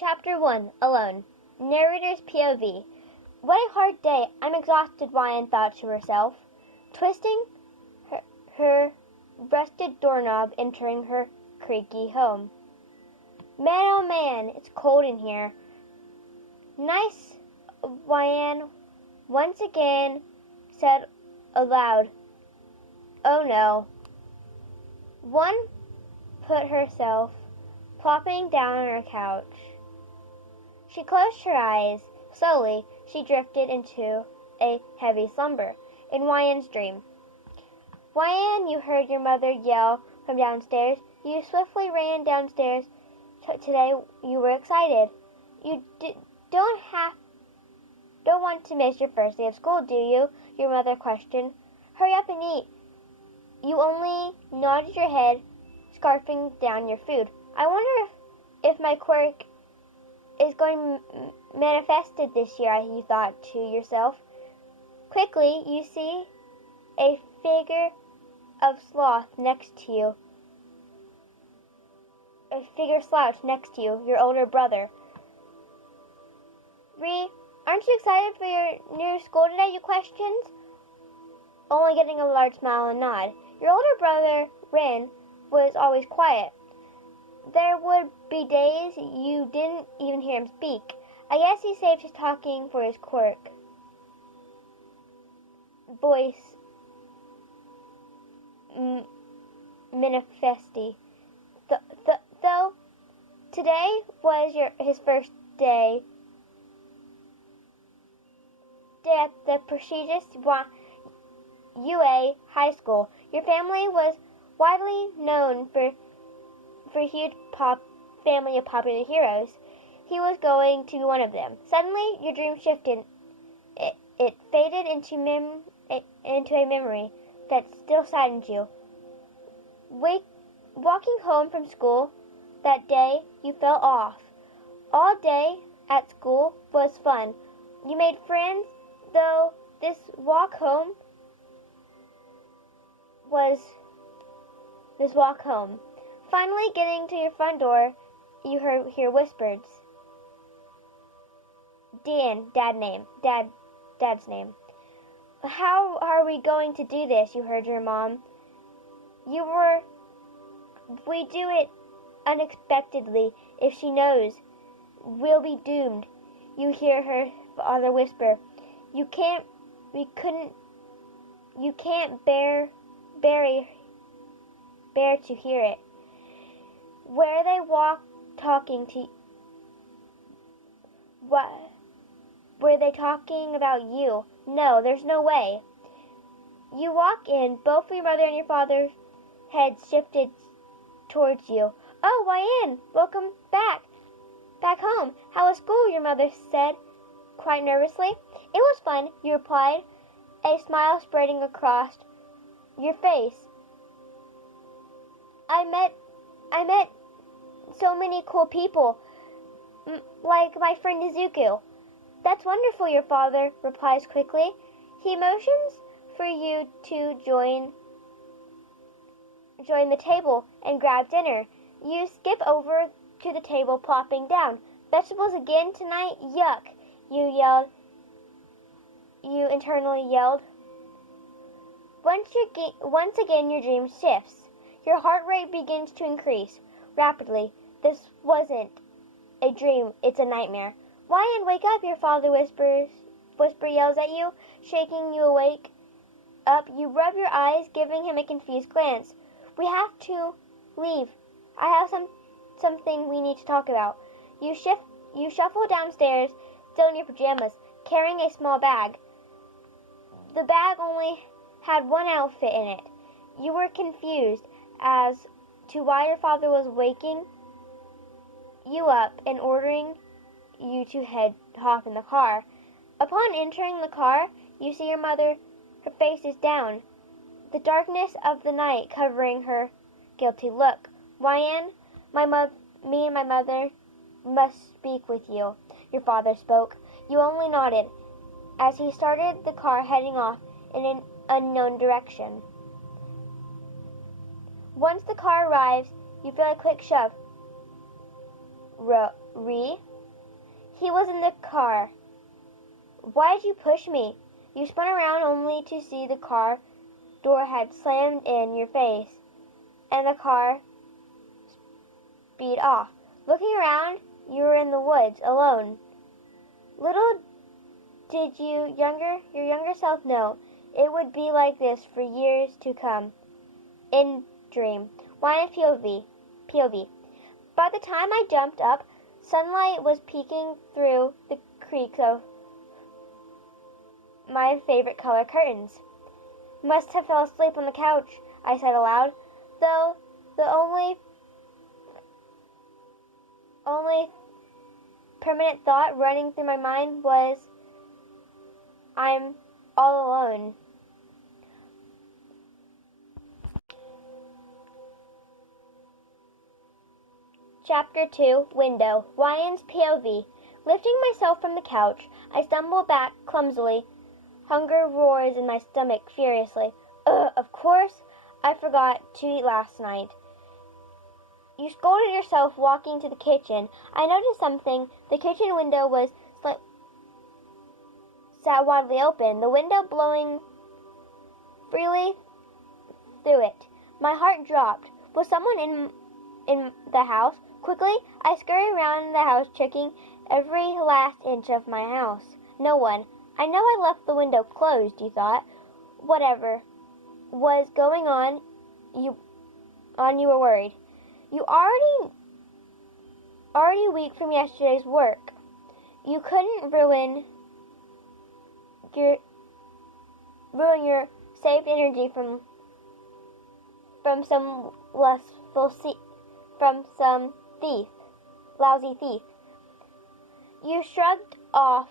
Chapter 1 Alone. Narrator's POV. What a hard day. I'm exhausted, Ryan thought to herself, twisting her rusted doorknob, entering her creaky home. Man, oh man, it's cold in here. Nice, Ryan once again said aloud. Oh no. One put herself plopping down on her couch. She closed her eyes. Slowly, she drifted into a heavy slumber. In Ryan's dream. Ryan, you heard your mother yell from downstairs. You swiftly ran downstairs. Today you were excited. You don't want to miss your first day of school, do you? Your mother questioned. Hurry up and eat. You only nodded your head, scarfing down your food. I wonder if my quirk is going manifested this year, you thought to yourself. Quickly, you see a figure of sloth next to you. A figure slouch next to you, your older brother. Ree, aren't you excited for your new school today, you questioned, only getting a large smile and nod. Your older brother, Rin, was always quiet. There would be days you didn't even hear him speak. I guess he saved his talking for his quirk. Voice manifesti. Though today was his first day at the prestigious UA High School. Your family was widely known for huge family of popular heroes. He was going to be one of them. Suddenly, your dream shifted. It faded into a memory that still saddened you. Walking home from school that day, you fell off. All day at school was fun. You made friends, though this walk home. Finally getting to your front door, you hear whispers. Dan, Dad's name. How are we going to do this? You heard your mom. We do it unexpectedly. If she knows, we'll be doomed. You hear her father whisper. You can't bear to hear it. Where they walk talking to what? Were they talking about you? No, there's no way. You walk in, both your mother and your father's heads shifted towards you. Oh, Ryan, welcome back home. How was school? Your mother said, quite nervously. It was fun, you replied, a smile spreading across your face. I met so many cool people, like my friend Izuku. That's wonderful, your father replies quickly. He motions for you to join the table and grab dinner. You skip over to the table, plopping down. Vegetables again tonight? Yuck, you internally yelled. Once again your dream shifts. Your heart rate begins to increase rapidly. This wasn't a dream, it's a nightmare. Ryan, wake up, your father whisper yells at you, shaking you awake up. You rub your eyes, giving him a confused glance. We have to leave. I have something we need to talk about. You shuffle downstairs, still in your pajamas, carrying a small bag. The bag only had one outfit in it. You were confused as to why your father was waking you up and ordering you to hop in the car. Upon entering the car, you see your mother. Her face is down, the darkness of the night covering her guilty look. Ryan, me and my mother must speak with you. Your father spoke. You only nodded as he started the car heading off in an unknown direction. Once the car arrives, you feel a quick shove. He was in the car. Why did you push me? You spun around only to see the car door had slammed in your face, and the car speed off. Looking around, you were in the woods, alone. Little did your younger self know, it would be like this for years to come. In dream. Why in POV. By the time I jumped up, sunlight was peeking through the creaks of my favorite color curtains. Must have fell asleep on the couch, I said aloud, though the only permanent thought running through my mind was, I'm all alone. Chapter 2, Window, Ryan's POV. Lifting myself from the couch, I stumble back clumsily. Hunger roars in my stomach furiously. Of course, I forgot to eat last night. You scolded yourself walking to the kitchen. I noticed something. The kitchen window was sat widely open, the window blowing freely through it. My heart dropped. Was someone in the house? Quickly, I scurried around the house, checking every last inch of my house. No one. I know I left the window closed, you thought. Whatever was going on, you were worried. You already weak from yesterday's work. You couldn't ruin your saved energy from some lousy thief. You shrugged off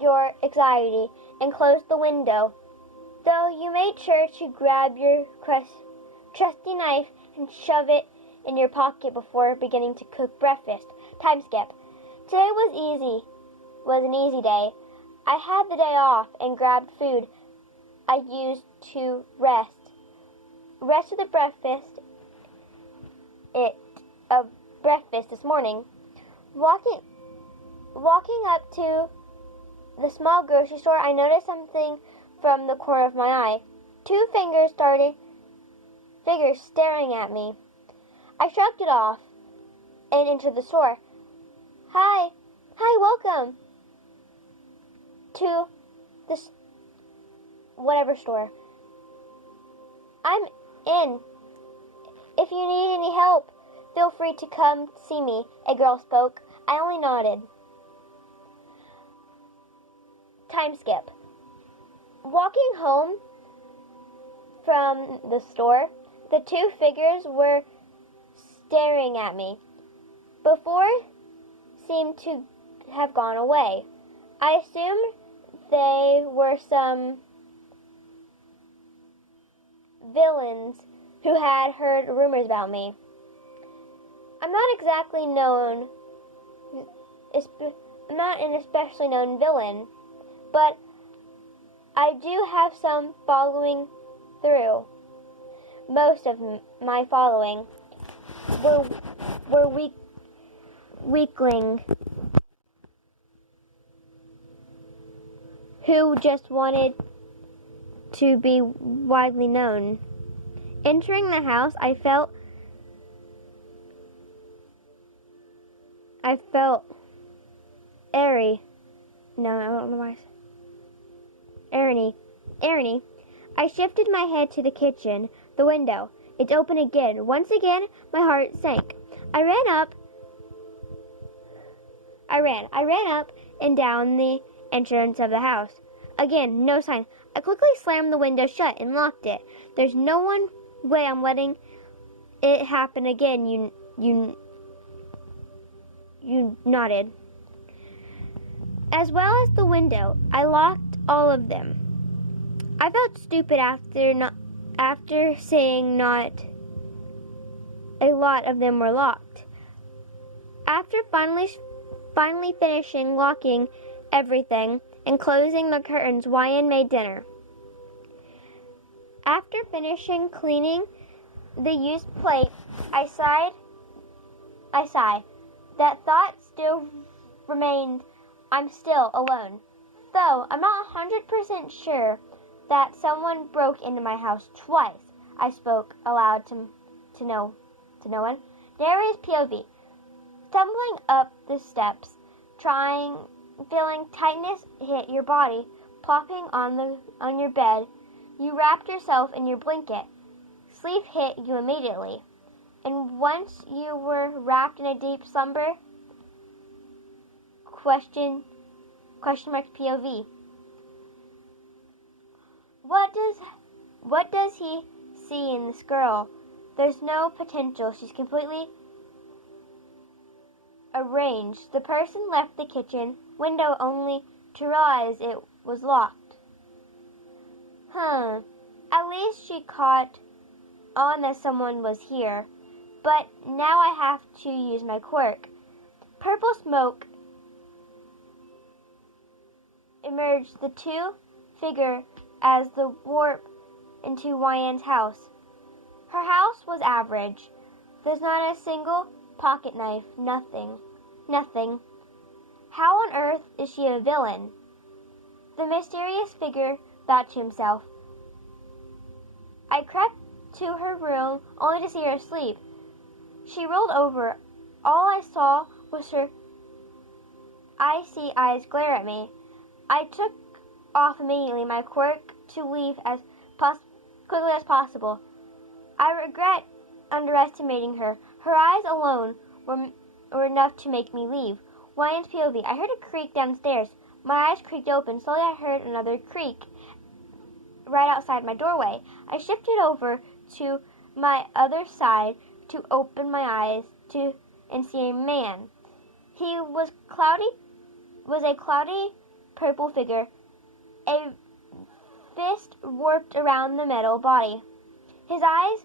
your anxiety and closed the window, though you made sure to grab your trusty knife and shove it in your pocket before beginning to cook breakfast. Time skip. Today was an easy day. I had the day off and grabbed food I used to rest. Rest of the breakfast this morning. Walking up to the small grocery store, I noticed something from the corner of my eye. Two figures staring at me. I shrugged it off and entered the store. Hi, welcome to this whatever store. I'm in. If you need any help, feel free to come see me, a girl spoke. I only nodded. Time skip. Walking home from the store, the two figures were staring at me. Before seemed to have gone away. I assumed they were some villains who had heard rumors about me. I'm not an especially known villain, but I do have some following through. Most of my following were weakling who just wanted to be widely known. Entering the house, I felt airy. No, I don't know why. Ernie. I shifted my head to the kitchen, the window. It's open again. Once again, my heart sank. I ran up and down the entrance of the house. Again, no sign. I quickly slammed the window shut and locked it. There's no way I'm letting it happen again. You nodded. As well as the window, I locked all of them. I felt stupid after saying not a lot of them were locked. After finally finishing locking everything and closing the curtains, Ryan made dinner. After finishing cleaning the used plate, I sighed. That thought still remained. I'm still alone. Though I'm not 100% sure that someone broke into my house twice. I spoke aloud to no one. Narrator's POV. Stumbling up the steps, feeling tightness hit your body, plopping on your bed. You wrapped yourself in your blanket. Sleep hit you immediately. And once you were wrapped in a deep slumber, question mark POV. What does he see in this girl? There's no potential. She's completely arranged. The person left the kitchen window only to realize it was locked. At least she caught on that someone was here. But now I have to use my quirk. Purple smoke emerged, the two figure as the warp into Wyan's house. Her house was average. There's not a single pocket knife, nothing. How on earth is she a villain? The mysterious figure thought to himself. I crept to her room only to see her asleep. She rolled over. All I saw was her icy eyes glare at me. I took off immediately my quirk to leave as quickly as possible. I regret underestimating her. Her eyes alone were enough to make me leave. Wyan's POV. I heard a creak downstairs. My eyes creaked open. Slowly I heard another creak right outside my doorway. I shifted over to my other side to open my eyes and see a man. He was a cloudy purple figure, a fist warped around the metal body. His eyes.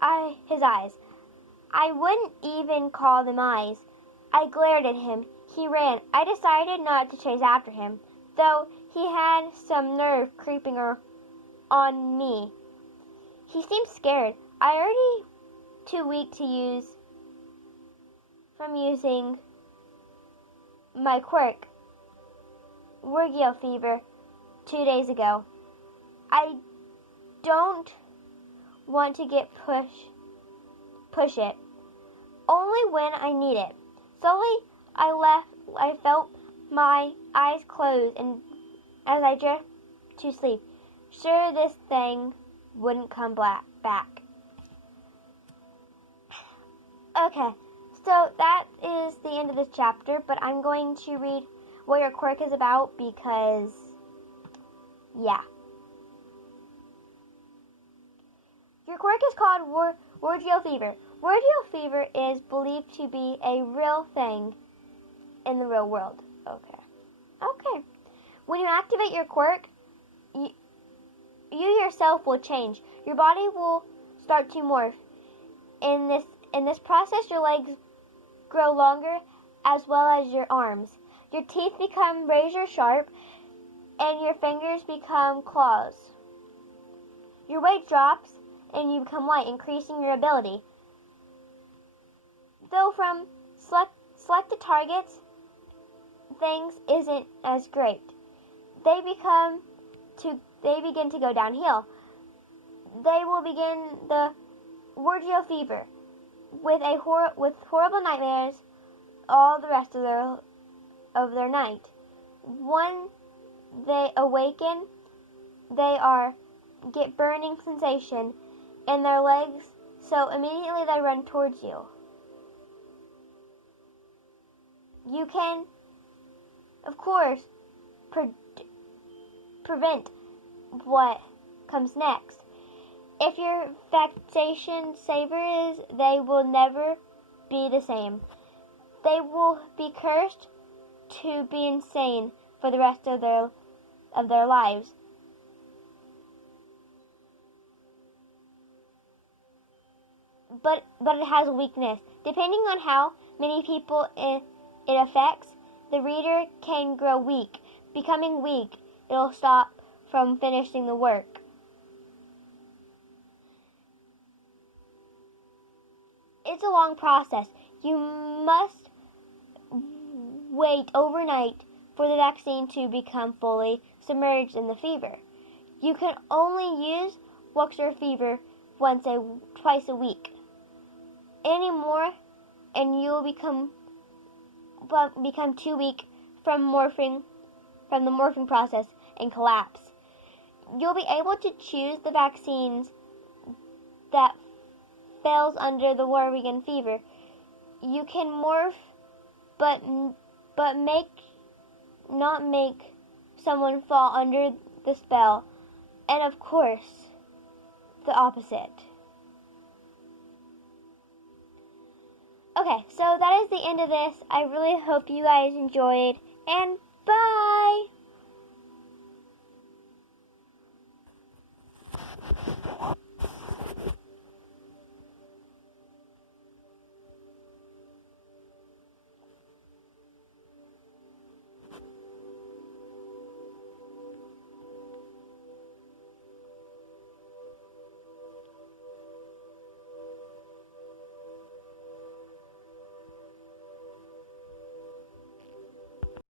I wouldn't even call them eyes. I glared at him. He ran. I decided not to chase after him, though he had some nerve creeping on me. He seemed scared. I already too weak to using my quirk. Wargio fever 2 days ago. I don't want to get push it. Only when I need it. Slowly I felt my eyes close and as I drifted to sleep. Sure this thing wouldn't come back. Okay, so that is the end of this chapter, but I'm going to read what your quirk is about because, yeah. Your quirk is called Wargio fever. Wargio fever is believed to be a real thing in the real world. Okay. When you activate your quirk, you yourself will change. Your body will start to morph. In this process, your legs grow longer as well as your arms. Your teeth become razor sharp and your fingers become claws. Your weight drops and you become light, increasing your ability. Though from selected targets, things isn't as great. They begin to go downhill. They will begin the Wargio fever with horrible nightmares all the rest of their night. When they awaken, they get burning sensation in their legs, so immediately they run towards you. You can, of course, prevent what comes next. If your vexation savors, they will never be the same. They will be cursed to be insane for the rest of their lives. But it has a weakness. Depending on how many people it affects, the reader can grow weak. Becoming weak, it'll stop from finishing the work. It's a long process. You must wait overnight for the vaccine to become fully submerged in the fever. You can only use walk-sore fever twice a week. Any more, and you'll become too weak from the morphing process and collapse. You'll be able to choose the vaccines that fails under the Norwegian fever. You can morph, but not make someone fall under the spell, and of course, the opposite. Okay, so that is the end of this. I really hope you guys enjoyed, and bye!